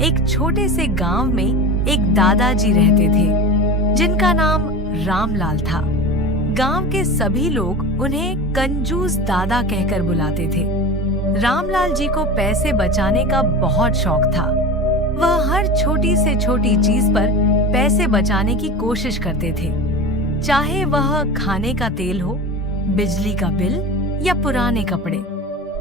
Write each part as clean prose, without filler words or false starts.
एक छोटे से गांव में एक दादाजी रहते थे जिनका नाम रामलाल था। गांव के सभी लोग उन्हें कंजूस दादा कहकर बुलाते थे। रामलाल जी को पैसे बचाने का बहुत शौक था। वह हर छोटी से छोटी चीज पर पैसे बचाने की कोशिश करते थे, चाहे वह खाने का तेल हो, बिजली का बिल या पुराने कपड़े।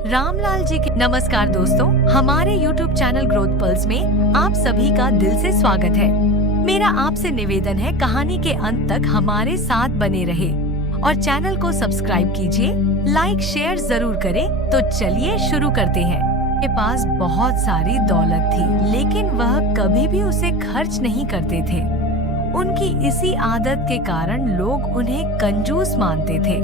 रामलाल जी के नमस्कार दोस्तों, हमारे YouTube चैनल ग्रोथ पल्स में आप सभी का दिल से स्वागत है। मेरा आपसे निवेदन है, कहानी के अंत तक हमारे साथ बने रहे और चैनल को सब्सक्राइब कीजिए, लाइक शेयर जरूर करें। तो चलिए शुरू करते हैं। के पास बहुत सारी दौलत थी, लेकिन वह कभी भी उसे खर्च नहीं करते थे। उनकी इसी आदत के कारण लोग उन्हें कंजूस मानते थे।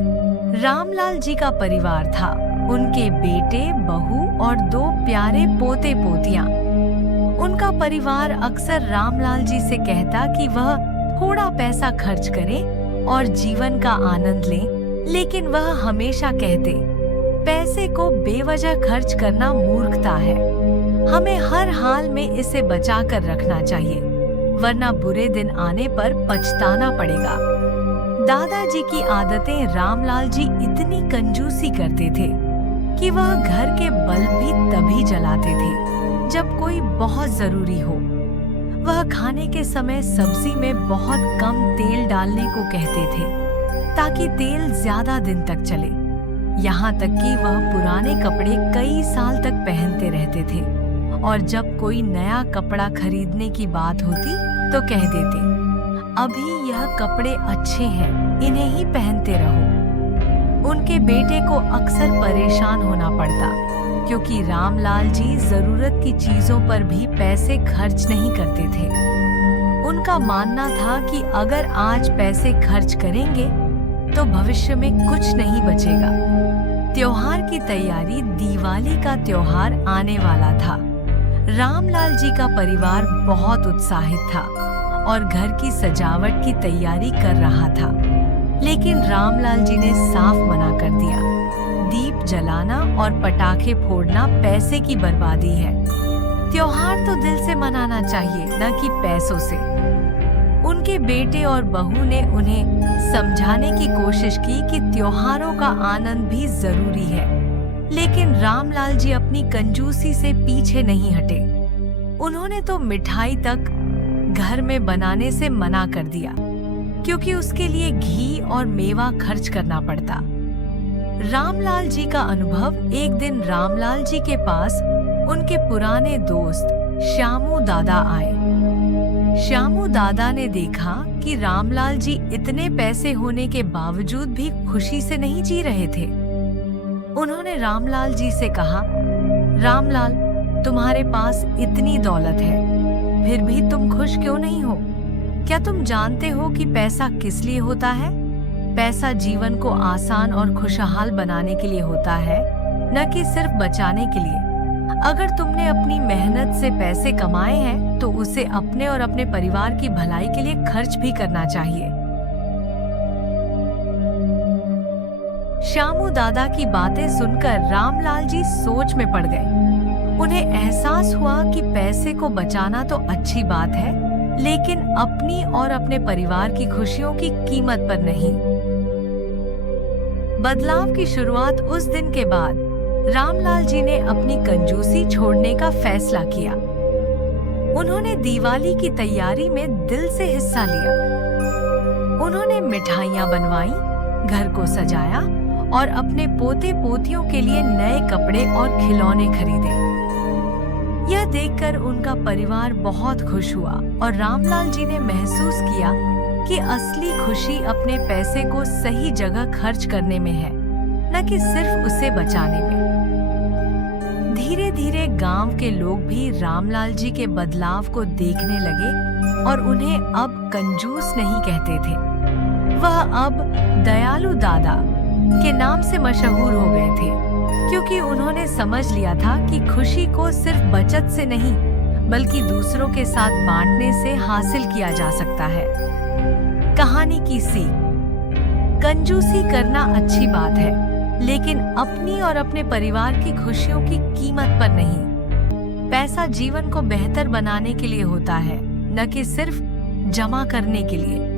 रामलाल जी का परिवार था, उनके बेटे, बहू और 2 प्यारे पोते पोतियां। उनका परिवार अक्सर रामलाल जी से कहता कि वह थोड़ा पैसा खर्च करें और जीवन का आनंद लें, लेकिन वह हमेशा कहते, पैसे को बेवजह खर्च करना मूर्खता है। हमें हर हाल में इसे बचा कर रखना चाहिए, वरना बुरे दिन आने पर पछताना पड़ेगा। दादाजी की आदतें रामलाल जी इतनी कंजूसी करते थे कि वह घर के बल्ब भी तभी जलाते थे जब कोई बहुत जरूरी हो। वह खाने के समय सब्जी में बहुत कम तेल डालने को कहते थे ताकि तेल ज्यादा दिन तक चले। यहाँ तक कि वह पुराने कपड़े कई साल तक पहनते रहते थे और जब कोई नया कपड़ा खरीदने की बात होती तो कह देते, अभी यह कपड़े अच्छे हैं, इन्हें ही पहनते रहो। उनके बेटे को अक्सर परेशान होना पड़ता क्योंकि रामलाल जी जरूरत की चीजों पर भी पैसे खर्च नहीं करते थे। उनका मानना था कि अगर आज पैसे खर्च करेंगे तो भविष्य में कुछ नहीं बचेगा। त्योहार की तैयारी, दिवाली का त्योहार आने वाला था। रामलाल जी का परिवार बहुत उत्साहित था और घर की सजावट की तैयारी कर रहा था, लेकिन रामलाल जी ने साफ मना कर दिया। दीप जलाना और पटाखे फोड़ना पैसे की बर्बादी है। त्योहार तो दिल से मनाना चाहिए, न कि पैसों से। उनके बेटे और बहू ने उन्हें समझाने की कोशिश की कि त्योहारों का आनंद भी जरूरी है, लेकिन रामलाल जी अपनी कंजूसी से पीछे नहीं हटे। उन्होंने तो मिठाई तक घर में बनाने से मना कर दिया क्योंकि उसके लिए घी और मेवा खर्च करना पड़ता। रामलाल जी का अनुभव, एक दिन रामलाल जी के पास उनके पुराने दोस्त श्यामू दादा आए। श्यामू दादा ने देखा कि रामलाल जी इतने पैसे होने के बावजूद भी खुशी से नहीं जी रहे थे। उन्होंने रामलाल जी से कहा, रामलाल, तुम्हारे पास इतनी दौलत है, फिर भी तुम खुश क्यों नहीं हो? क्या तुम जानते हो कि पैसा किस लिए होता है? पैसा जीवन को आसान और खुशहाल बनाने के लिए होता है, न कि सिर्फ बचाने के लिए। अगर तुमने अपनी मेहनत से पैसे कमाए हैं तो उसे अपने और अपने परिवार की भलाई के लिए खर्च भी करना चाहिए। श्यामू दादा की बातें सुनकर रामलाल जी सोच में पड़ गए। उन्हें एहसास हुआ कि पैसे को बचाना तो अच्छी बात है, लेकिन अपनी और अपने परिवार की खुशियों की कीमत पर नहीं। बदलाव की शुरुआत उस दिन के बाद रामलाल जी ने अपनी कंजूसी छोड़ने का फैसला किया। उन्होंने दिवाली की तैयारी में दिल से हिस्सा लिया। उन्होंने मिठाइयां बनवाई, घर को सजाया और अपने पोते पोतियों के लिए नए कपड़े और खिलौने खरीदे। यह देखकर उनका परिवार बहुत खुश हुआ और रामलाल जी ने महसूस किया कि असली खुशी अपने पैसे को सही जगह खर्च करने में है, न कि सिर्फ उसे बचाने में। धीरे धीरे गांव के लोग भी रामलाल जी के बदलाव को देखने लगे और उन्हें अब कंजूस नहीं कहते थे। वह अब दयालु दादा के नाम से मशहूर हो गए थे, क्योंकि उन्होंने समझ लिया था कि खुशी को सिर्फ बचत से नहीं, बल्कि दूसरों के साथ बांटने से हासिल किया जा सकता है। कहानी की सीख, कंजूसी करना अच्छी बात है, लेकिन अपनी और अपने परिवार की खुशियों की कीमत पर नहीं। पैसा जीवन को बेहतर बनाने के लिए होता है, न कि सिर्फ जमा करने के लिए।